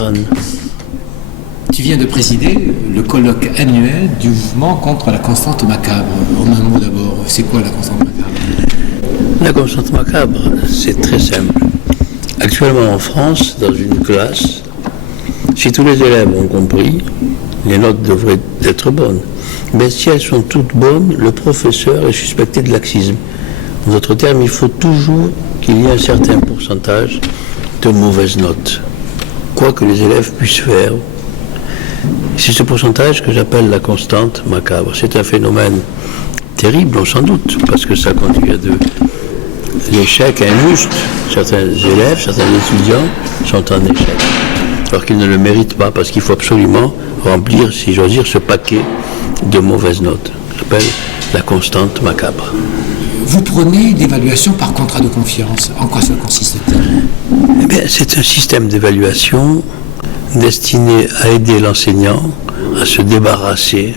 Bertrand. Tu viens de présider le colloque annuel du mouvement contre la constante macabre. En un mot d'abord, c'est quoi la constante macabre? La constante macabre, c'est très simple. Actuellement en France, dans une classe, si tous les élèves ont compris, les notes devraient être bonnes. Mais si elles sont toutes bonnes, le professeur est suspecté de laxisme. En d'autres termes, il faut toujours qu'il y ait un certain pourcentage de mauvaises notes, quoi que les élèves puissent faire. C'est ce pourcentage que j'appelle la constante macabre. C'est un phénomène terrible, on s'en doute, parce que ça conduit à de l'échec injuste. Certains élèves, certains étudiants sont en échec, alors qu'ils ne le méritent pas, parce qu'il faut absolument remplir, si j'ose dire, ce paquet de mauvaises notes. J'appelle la constante macabre. Vous prenez l'évaluation par contrat de confiance. En quoi ça consiste-t-il? Eh bien, c'est un système d'évaluation destiné à aider l'enseignant à se débarrasser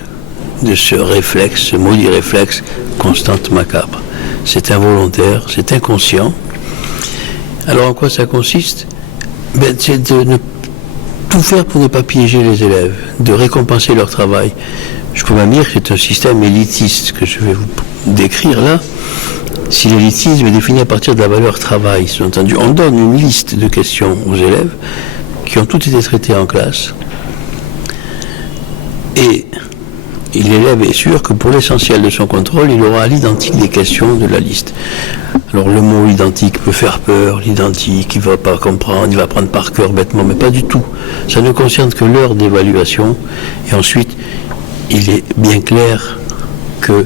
de ce réflexe, ce maudit réflexe constante macabre. C'est involontaire, c'est inconscient. Alors en quoi ça consiste? C'est de tout faire pour ne pas piéger les élèves, de récompenser leur travail. Je peux même dire que c'est un système élitiste que je vais vous décrire là. Si l'élitisme est défini à partir de la valeur travail, sous-entendu, on donne une liste de questions aux élèves qui ont toutes été traitées en classe, et l'élève est sûr que pour l'essentiel de son contrôle, il aura à l'identique des questions de la liste. Alors le mot identique peut faire peur, l'identique, il ne va pas comprendre, il va prendre par cœur bêtement, mais pas du tout. Ça ne concerne que l'heure d'évaluation, et ensuite, il est bien clair que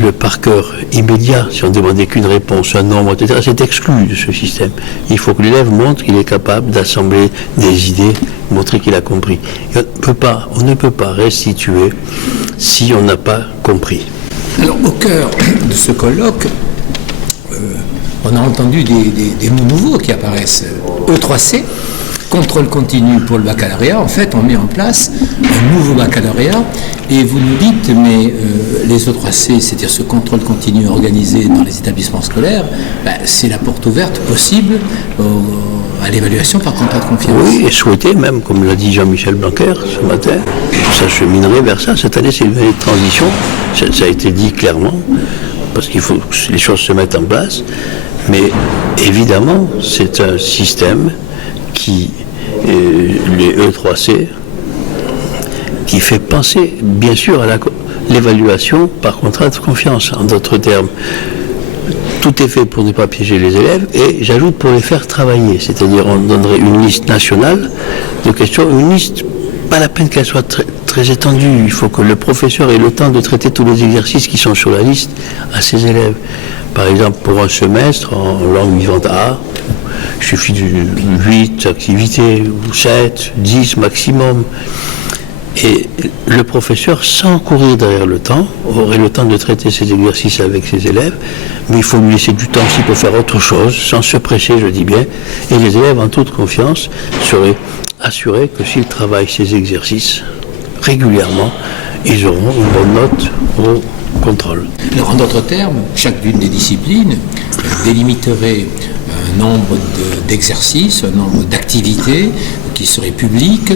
le par cœur immédiat, si on ne demandait qu'une réponse, un nombre, etc., c'est exclu de ce système. Il faut que l'élève montre qu'il est capable d'assembler des idées, montrer qu'il a compris. Et on ne peut pas restituer si on n'a pas compris. Alors, au cœur de ce colloque, on a entendu des mots nouveaux qui apparaissent. E3C, contrôle continu pour le baccalauréat. En fait, on met en place un nouveau baccalauréat et vous nous dites, mais les E3C, c'est-à-dire ce contrôle continu organisé dans les établissements scolaires, c'est la porte ouverte possible à l'évaluation par contrat de confiance. Oui, et souhaité même, comme l'a dit Jean-Michel Blanquer ce matin, ça cheminerait vers ça. Cette année, c'est une année de transition, ça a été dit clairement, parce qu'il faut que les choses se mettent en place, mais évidemment, c'est un système qui, les E3C, qui fait penser, bien sûr, à l'évaluation par contrat de confiance. En d'autres termes, tout est fait pour ne pas piéger les élèves, et j'ajoute pour les faire travailler. C'est-à-dire, on donnerait une liste nationale de questions, une liste, pas la peine qu'elle soit très étendue. Il faut que le professeur ait le temps de traiter tous les exercices qui sont sur la liste à ses élèves. Par exemple, pour un semestre, en langue vivante A, il suffit de 8 activités, ou 7, 10 maximum. Et le professeur, sans courir derrière le temps, aurait le temps de traiter ces exercices avec ses élèves, mais il faut lui laisser du temps aussi pour faire autre chose, sans se presser, je dis bien, et les élèves, en toute confiance, seraient assurés que s'ils travaillent ces exercices régulièrement, ils auront une bonne note au contrôle. Alors, en d'autres termes, chacune des disciplines délimiterait un nombre d'exercices, un nombre d'activités qui seraient publiques,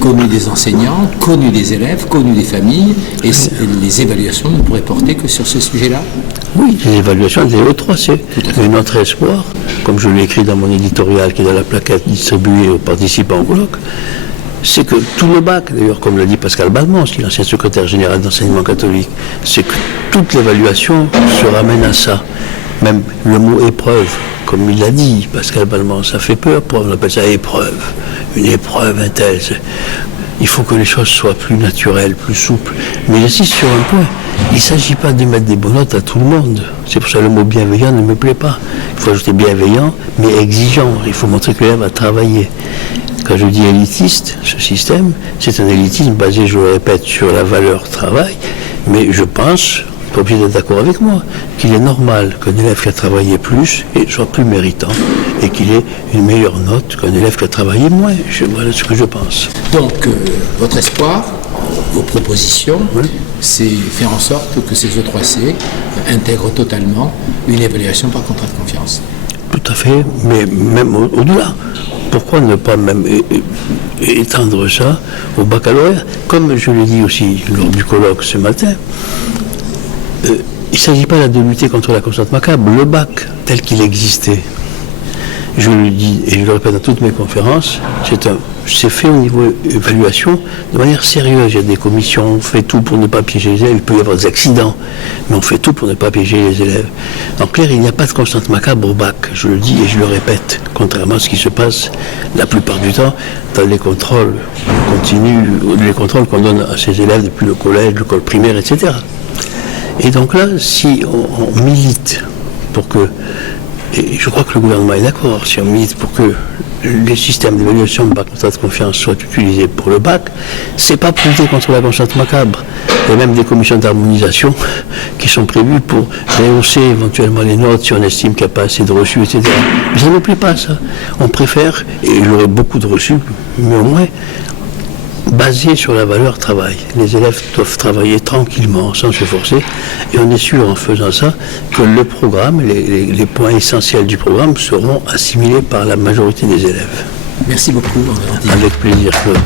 connues des enseignants, connues des élèves, connues des familles, et les évaluations ne pourraient porter que sur ce sujet-là. Oui, les évaluations des E3C. Mais notre espoir, comme je l'ai écrit dans mon éditorial qui est dans la plaquette distribuée aux participants au colloque, c'est que tout le bac, d'ailleurs, comme l'a dit Pascal Balmont, qui est l'ancien secrétaire général d'enseignement catholique, c'est que toute l'évaluation se ramène à ça. Même le mot épreuve, comme il l'a dit, Pascal Balmont, ça fait peur, on appelle ça épreuve, une épreuve telle. Il faut que les choses soient plus naturelles, plus souples. Mais j'insiste sur un point, il ne s'agit pas de mettre des bonnes notes à tout le monde. C'est pour ça que le mot bienveillant ne me plaît pas. Il faut ajouter bienveillant, mais exigeant. Il faut montrer que l'élève a travaillé. Quand je dis élitiste, ce système, c'est un élitisme basé, je le répète, sur la valeur travail, mais je pense, pas obligé d'être d'accord avec moi, qu'il est normal qu'un élève qui a travaillé plus soit plus méritant et qu'il ait une meilleure note qu'un élève qui a travaillé moins. Voilà ce que je pense. Donc, votre espoir, vos propositions, c'est faire en sorte que ces E3C intègrent totalement une évaluation par contrat de confiance. Tout à fait, mais même au-delà. pourquoi ne pas même étendre ça au baccalauréat? Comme je l'ai dit aussi lors du colloque ce matin, il ne s'agit pas là de lutter contre la constante macabre. Le bac tel qu'il existait, je le dis et je le répète dans toutes mes conférences, c'est fait au niveau évaluation de manière sérieuse. Il y a des commissions, on fait tout pour ne pas piéger les élèves. Il peut y avoir des accidents, mais on fait tout pour ne pas piéger les élèves. En clair, il n'y a pas de constante macabre au bac, je le dis et je le répète, contrairement à ce qui se passe la plupart du temps dans les contrôles continus, les contrôles qu'on donne à ces élèves depuis le collège, l'école primaire, etc. Et donc là, si on milite pour que, et je crois que le gouvernement est d'accord, si on milite pour que les systèmes d'évaluation de bac contrat de confiance soient utilisés pour le bac, c'est pas pour lutter contre la constante macabre. Il y a même des commissions d'harmonisation qui sont prévues pour rehausser éventuellement les notes si on estime qu'il n'y a pas assez de reçus, etc. Mais ça ne nous plaît pas, ça. On préfère, et il y aurait beaucoup de reçus, mais au moins, basé sur la valeur travail. Les élèves doivent travailler tranquillement, sans se forcer, et on est sûr en faisant ça que le programme, les points essentiels du programme seront assimilés par la majorité des élèves. Merci beaucoup, André. Avec plaisir, Claude.